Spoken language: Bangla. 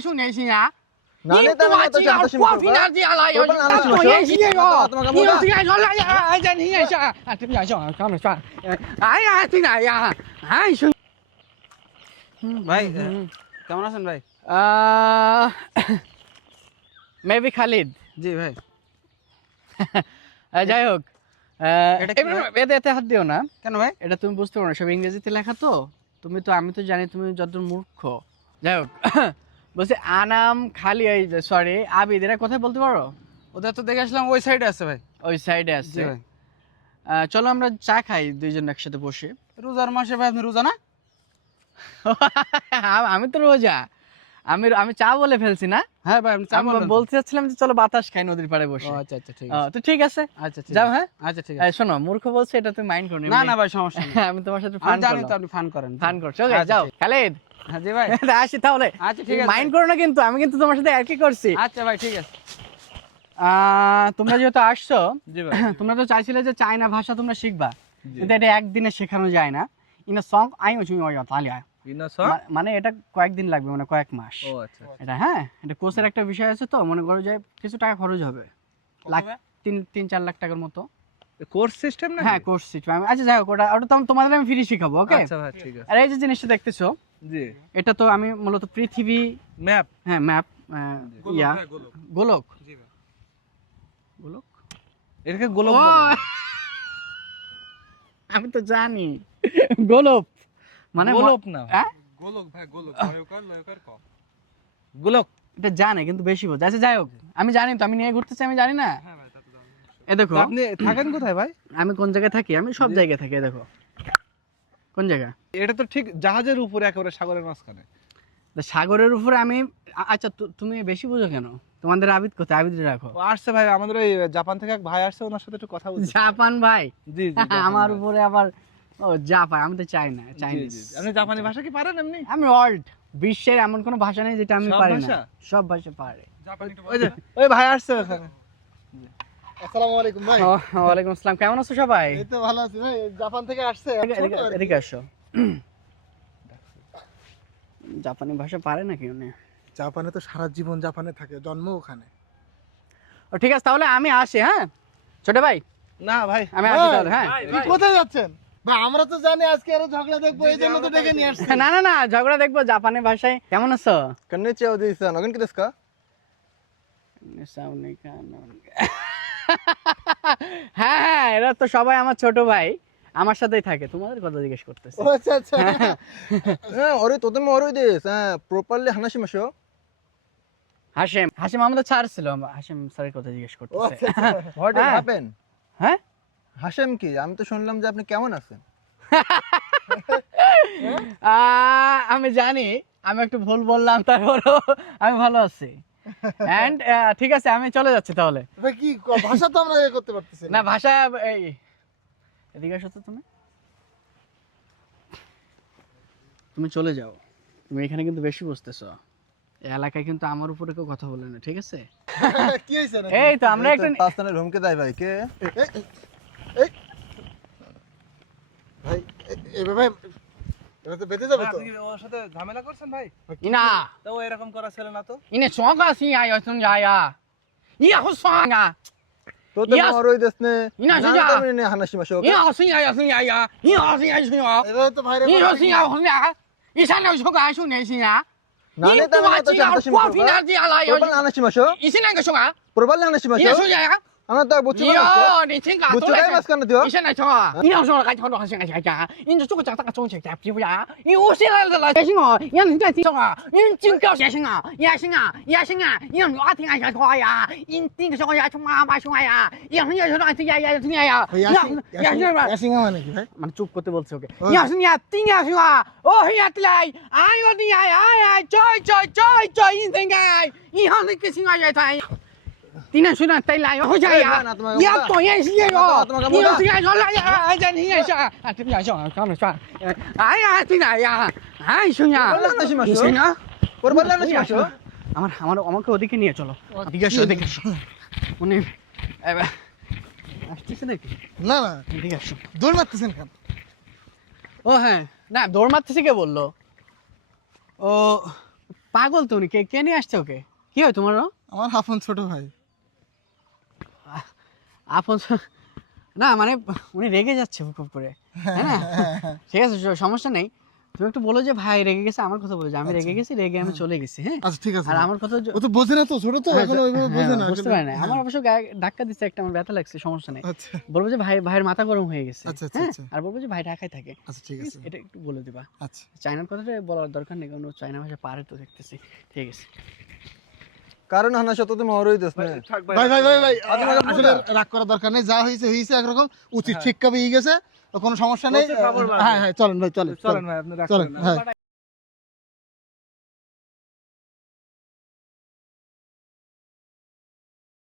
说年薪啊？哪里当然都讲的是我平常这样来，有我年薪哟。你有这样说来呀？哎呀，你也是啊？这边笑啊，刚才算。哎呀，这哪呀？哎兄。ভাই কেমন আছেন ভাই? মেবি খালিদ। জি ভাই। যাই হোক, এটা কি ভাই? এতে হাত দিও না। কেন ভাই? এটা তুমি বুঝতে পারো না, সব ইংরেজিতে লেখা তো। আমি তো জানি তুমি যতদূর মূর্খ। যাই হোক, বলছি আনাম খালি, এই সরি আবিদ, এরা কোথায় বলতে পারো? ওদের তো দেখে আসলাম ওই সাইডে আছে ভাই। ওই সাইডে জি আছে। ভাই। চলো আমরা চা খাই দুইজন একসাথে বসে। রোজার মাসে ভাই আপনি রোজা না? আমি তো রোজা। আমি চা বলে ফেলছি না? হ্যাঁ ভাই আমি চা বললাম। বলতে চাচ্ছিলাম যে চলো বাতাস খাই নদীর পাড়ে বসে। ও আচ্ছা আচ্ছা ঠিক আছে। তো ঠিক আছে, আচ্ছা ঠিক যাও। আছে। হ্যাঁ আচ্ছা ঠিক আছে। শোনো, মূর্খ বলছে এটা তুমি মাইন্ড করো না না ভাই সমস্যা নেই। আমি তোমার সাথে আমি ফান জানি তো করলাম। আপনি ফান করেন। ফান করছো, ওকে যাও। খালিদ, হ্যাঁ জি ভাই। আসি তাহলে। আচ্ছা ঠিক আছে। মাইন্ড করো না কিন্তু, আমি কিন্তু তোমার সাথে একই করছি। আচ্ছা ভাই ঠিক আছে। তোমরা যেহেতু আসছো, জি ভাই। তোমরা তো চাইছিলে যে চায়না ভাষা তোমরা শিখবা, কিন্তু এটা একদিনে শেখানো যায় না। ইন আ সং আই ওই তালিয়া, মানে এটা কয়েকদিন লাগবে, মানে কয়েক মাস। ও আচ্ছা। এটা হ্যাঁ, এটা কোর্সের একটা বিষয় আছে তো, মনে করো যে কিছু টাকা খরচ হবে, লাখ 3-4 লাখ টাকার মতো। কোর্স সিস্টেম না? হ্যাঁ কোর্স সিস্টেম। আচ্ছা যাই হোক, ওটা তোমাদের আমি ফ্রি শিখাবো, ওকে? আচ্ছা ভাই ঠিক আছে। আর এই যে জিনিসটা দেখতেছো, জি এটা তো আমি মূলত পৃথিবী ম্যাপ। হ্যাঁ ম্যাপ, ইয়া গোলক। জি ভাই। গোলক, এটাকে গোলক ও, বলে। আমি তো জানি গোলক মানে গোলক না। হ্যাঁ গোলক ভাই, গোলক লয়কার কম। গোলক এটা জানে কিন্তু বেশি বোঝে। আচ্ছা যাই হোক, আমি জানি তো, আমি নিয়ে ঘুরতেছি, আমি জানি না। হ্যাঁ ভাই তা তো জানি। এ দেখো, আপনি থাকেন কোথায় ভাই? আমি কোন জায়গায় থাকি? আমি সব জায়গায় থাকি। এ দেখো কোন জায়গা। এটা তো ঠিক জাহাজের উপরে একেবারে সাগরের মাঝখানে। সাগরের উপরে আমি। আচ্ছা তুমি বেশি বুঝো কেন? তোমাদের আবিদ কোথায়? আবিদ রাখো। ও আসছে ভাই, আমাদের ওই জাপান থেকে এক ভাই আসছে, ওনার সাথে একটু কথা বলছি। জাপান ভাই? জি জি। আমার উপরে আবার ও জাপান, আমি তো চাই না, চাইনিজ। আপনি জাপানি ভাষা কি পারেন এমনি? আমি ওয়ার্ল্ড বিশ্বের এমন কোনো ভাষা নেই যেটা আমি সব পারি না, ভাষা? সব ভাষা পারে। জাপানি তো ওই যে ওই ভাই আসছে ওখানে। আসসালামু আলাইকুম ভাই। ওয়ালাইকুম আসসালাম, কেমন আছো সবাই? এই তো ভালো আছি ভাই, জাপান থেকে আসছে। এদিকে আসো। জাপানি ভাষা পারে নাকি উনি? জাপানে তো সারা জীবন জাপানে থাকে, জন্ম ওখানে। ও ঠিক আছে, তাহলে আমি আসি। হ্যাঁ ছোট ভাই, না ভাই আমি আসি তাহলে। হ্যাঁ আপনি কোথায় যাচ্ছেন ভাই? আমরা তো জানি আজকে আরো ঝগড়া দেখবো, এই জন্য তো ডেকে নিয়ে আসছি। না না না, ঝগড়া দেখবো জাপানি ভাষায়। কেমন আছো? কন্নিচিওয়া দিছেন, ওখানে কি দেশকা? হ্যাঁ হ্যাঁ, এরা তো সবাই আমার ছোট ভাই, আমার সাথেই থাকে। তোমাদের কথা জিজ্ঞেস করতেছে। ও আচ্ছা আচ্ছা। হ্যাঁ ওরে তোতে মরই দিস, হ্যাঁ প্রপারলি হানাশি মাসো। হাসিম আমাদের ছাড় ছিল, হাসিম স্যারের কথা জিজ্ঞেস করতেছে। হোয়াট হ্যাঁ। হ্যাপেন? হ্যাঁ হাসেম কি? আমি তো শুনলাম যে আপনি কেমন আছেন। আমি জানি আমি একটু ভুল বললাম, তারপরও আমি ভালো আছি। এন্ড ঠিক আছে, আমি চলে যাচ্ছি তাহলে। ভাই কি ভাষা তো আমরা করতে পারতেছি না ভাষা, এই এদিকে আসো তো। তুমি চলে যাও, তুমি এখানে কিন্তু বেশি বসতেছো। এই এলাকায় কিন্তু আমার উপরে কেউ কথা বলে না, ঠিক আছে? কি হইছে না? এই তো আমরা একটু পাঁচটানের রুমকে দেয় ভাই কে? ভাই এভাবে এটা তো বেঁধে যাবে তো। আপনি কি ওর সাথে ঝামেলা করছেন ভাই? ইনা তো ও এরকম করা ছিল না তো। ইনে সোগা সিয়া ইয়া ইয়া হুসাঙ্গা তোতে Yes. মরই দিস নে। ইনা না সিয়া তো নে হানাশি মাসো। ইয়া সিয়া ইয়া ইয়া সিয়া এভাবে তো ভাইরে ইয়া সিয়া হুসিয়া ইসানা সোগা আইসু নে সিয়া নালে তো না তো হানাশি মাসো। ফিনা দি আলা প্রপারলি হানাশি মাসো। ইসিনা কে সোগা প্রপারলি হানাশি মাসো। ইয়া সোয়া আমরা তো বুঝছো না। ইয়া নি চিঙ্গা তো বুঝছো গায় মাসখানে দিও। ইসানা সোগা ইয়া সোগা গাই ছোট হাসিয়া গাই ইন তো সোগা জাতা中学在皮肤呀你我现在的来行哦让你在听啊因真高先生啊也行啊让你听一下话呀因这个说呀从妈妈说呀让你说那听呀呀ইয়াসিঙ্গা মানে কি ভাই? মানে চুপ করতে বলছে ওকে ইয়া শুনিয়া তিন ইয়া শুয়া ও হিয়া তলাই আয় ও দিয়া আয় জয় ইন দেঙ্গাই ই হন কে সিঙ্গা যায় তাই তিন শুনা তাই লাই হো যায় ইয়া তো ইয়া সিয়া ইয়া সিয়া说来呀哎呀你也是啊这边上刚才算哎呀进来呀哎শুনিয়া হানাশি মাসো। শুনিয়া প্রপারলি হানাশি মাসো। আমাকে ওদিকে নিয়ে চলো ওদিকে এসো উনি আসতেছে নাকি না না, এদিকে আসো দৌড় মারতেছেন কেন? ও হ্যাঁ, না দৌড় মারতেছে কে বললো? ও পাগল তো উনি, কে কে নিয়ে আসছে ওকে? কি হয় তোমারও? আমার আপন ছোট ভাই। আপন না মানে উনি রেগে যাচ্ছে খুব করে, হ্যাঁ না? ঠিক আছে, সমস্যা নেই। তুমি একটু বলো যে ভাই রেগে গেছে, আমার কথা বলো যে আমি রেগে গেছি, রেগে আমি চলে গেছি। হ্যাঁ আচ্ছা ঠিক আছে। আর আমার কথা ও তো বোঝে না তো, ছোট তো, এখন ওইভাবে বোঝে না। বুঝতে পারে না। আমার অবশ্য গায়ে ধাক্কা দিচ্ছে একটা, আমার ব্যথা লাগছে, সমস্যা নেই। আচ্ছা বলবো যে ভাইয়ের মাথা গরম হয়ে গেছে। আচ্ছা আচ্ছা হ্যাঁ আচ্ছা আর বলবো যে ভাই ঢাকায় থাকে। আচ্ছা ঠিক আছে। এটা একটু বলে দিবা। আচ্ছা চাইনার কথাটা বলার দরকার নেই, কারণ ও চাইনা ভাষা পারে তো দেখতেছি। ঠিক আছে। কারণ হানা শত তুমি অরই দিস না থাক ভাই ভাই ভাই ভাই তোমাকে আসলে রাগ করার দরকার নেই, যা হয়েছে হয়েছে, একরকম উচিত শিক্ষা পেয়ে গেছে, তো কোনো সমস্যা নেই। উচিত খবর বাড়বে। হ্যাঁ হ্যাঁ চলেন ভাই, চলেন চলেন ভাই, আপনি রাখেন চলেন, না। হ্যাঁ।